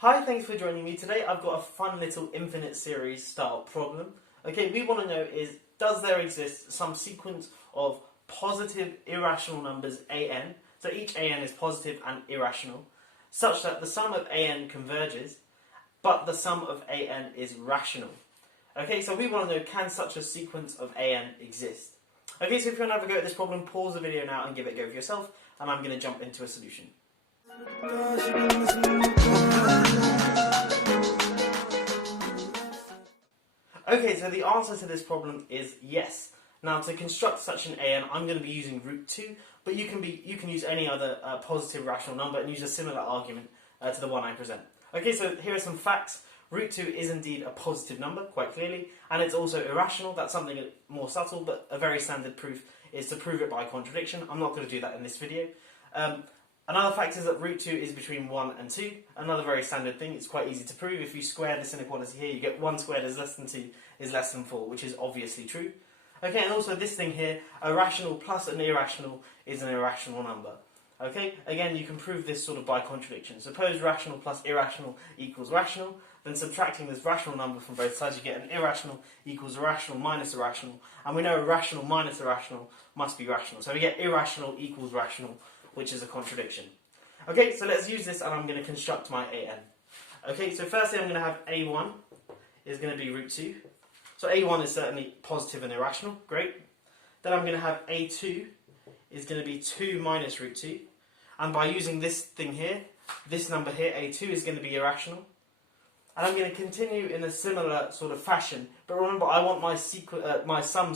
Hi, thanks for joining me today. I've got a fun little infinite series style problem. Okay, we want to know is, does there exist some sequence of positive irrational numbers an, so each an is positive and irrational, such that the sum of an converges, but the sum of an is rational. Okay, so we want to know, can such a sequence of an exist? Okay, so if you want to have a go at this problem, pause the video now and give it a go for yourself, and I'm going to jump into a solution. Okay, so the answer to this problem is yes. Now, to construct such an an, I'm going to be using root 2, but you can use any other positive rational number and use a similar argument to the one I present. Okay, so here are some facts. Root 2 is indeed a positive number, quite clearly, and it's also irrational. That's something more subtle, but a very standard proof is to prove it by contradiction. I'm not going to do that in this video. Another fact is that root 2 is between 1 and 2. Another very standard thing, it's quite easy to prove. If you square this inequality here, you get 1 squared is less than 2 is less than 4, which is obviously true. Okay, and also this thing here, a rational plus an irrational is an irrational number. Okay, again, you can prove this sort of by contradiction. Suppose rational plus irrational equals rational, then subtracting this rational number from both sides, you get an irrational equals irrational minus irrational, and we know irrational minus irrational must be rational. So we get irrational equals rational, which is a contradiction. Okay, so let's use this and I'm going to construct my an. Okay, so firstly I'm going to have a1 is going to be root 2. So a1 is certainly positive and irrational, great. Then I'm going to have a2 is going to be 2 minus root 2. And by using this thing here, this number here, a2, is going to be irrational. And I'm going to continue in a similar sort of fashion. But remember, I want my sum,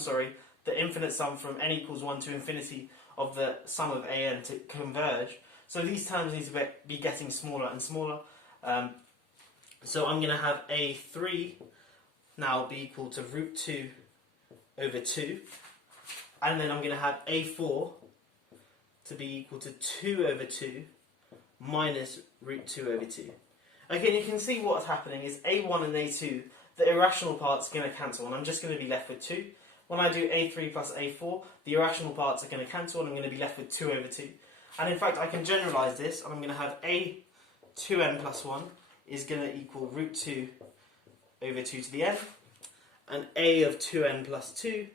the infinite sum from n equals 1 to infinity of the sum of an to converge. So these terms need to be getting smaller and smaller. So I'm going to have a3 now be equal to root 2 over 2. And then I'm going to have a4 to be equal to 2 over 2 minus root 2 over 2. Okay, and you can see what's happening is a1 and a2, the irrational part's going to cancel, and I'm just going to be left with 2. When I do a3 plus a4, the irrational parts are going to cancel, and I'm going to be left with 2 over 2. And in fact, I can generalise this, and I'm going to have a2n plus 1 is going to equal root 2 over 2 to the n, and a of 2n plus 2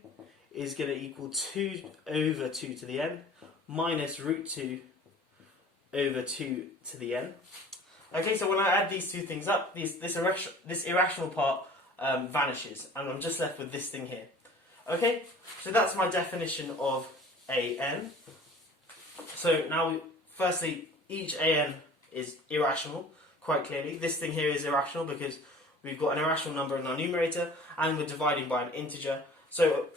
is going to equal 2 over 2 to the n minus root 2 over 2 to the n. Okay, so when I add these two things up, this irrational part vanishes, and I'm just left with this thing here. Okay, so that's my definition of an. So now, firstly, each an is irrational, quite clearly. This thing here is irrational because we've got an irrational number in our numerator, and we're dividing by an integer. So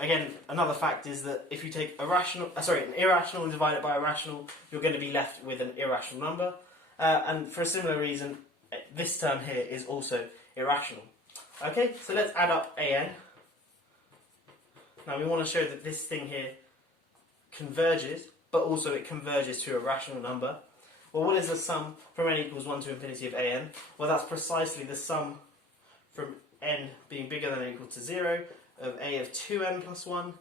again, another fact is that if you take an irrational and divide it by a rational, you're going to be left with an irrational number. And for a similar reason, this term here is also irrational. Okay, so let's add up an. Now we want to show that this thing here converges, but also it converges to a rational number. Well, what is the sum from n equals 1 to infinity of an? Well, that's precisely the sum from n being bigger than or equal to 0 of a of 2n plus 1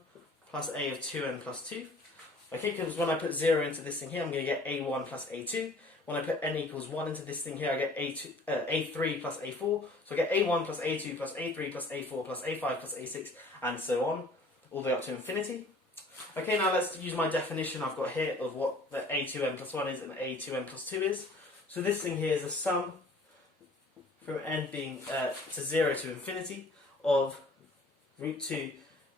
plus a of 2n plus 2. Okay, because when I put 0 into this thing here, I'm going to get a1 plus a2. When I put n equals 1 into this thing here, I get a3 plus a4. So I get a1 plus a2 plus a3 plus a4 plus a5 plus a6, and so on, all the way up to infinity. Okay, now let's use my definition I've got here of what the a2n plus 1 is and a2n plus 2 is. So this thing here is a sum from n being to 0 to infinity of root 2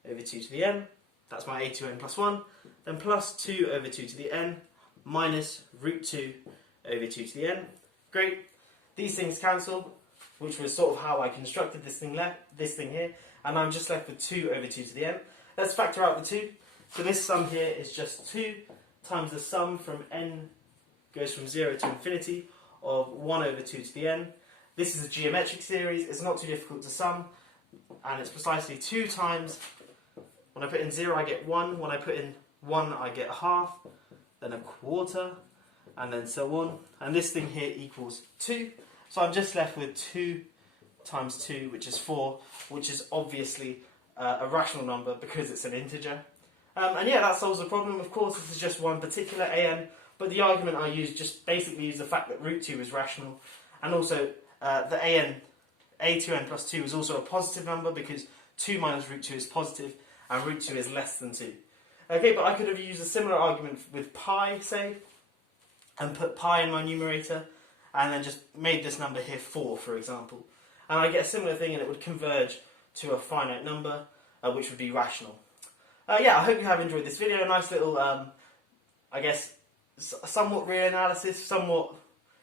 over 2 to the n. That's my a2n plus 1. Then plus 2 over 2 to the n minus root 2 over 2 to the n. Great. These things cancel, which was sort of how I constructed this thing here, and I'm just left with 2 over 2 to the n. Let's factor out the 2. So this sum here is just 2 times the sum from n goes from 0 to infinity of 1 over 2 to the n. This is a geometric series, it's not too difficult to sum, and it's precisely 2 times, when I put in 0 I get 1, when I put in 1 I get half, then a quarter, and then so on. And this thing here equals 2. So I'm just left with 2 times 2, which is 4, which is obviously a rational number because it's an integer. And yeah, that solves the problem. Of course, this is just one particular an, but the argument I used just basically used the fact that root 2 is rational, And also, the a2n plus 2 is also a positive number because 2 minus root 2 is positive and root 2 is less than 2. Okay, but I could have used a similar argument with pi, say, and put pi in my numerator, and then just made this number here 4, for example. And I get a similar thing, and it would converge to a finite number, which would be rational. Yeah, I hope you have enjoyed this video. A nice little, I guess, somewhat reanalysis, somewhat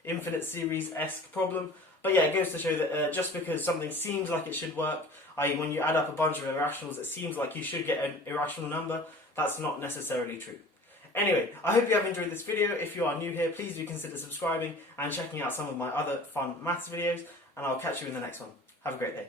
infinite series-esque problem. But yeah, it goes to show that just because something seems like it should work, i.e. when you add up a bunch of irrationals, it seems like you should get an irrational number, that's not necessarily true. Anyway, I hope you have enjoyed this video. If you are new here, please do consider subscribing and checking out some of my other fun maths videos, and I'll catch you in the next one. Have a great day.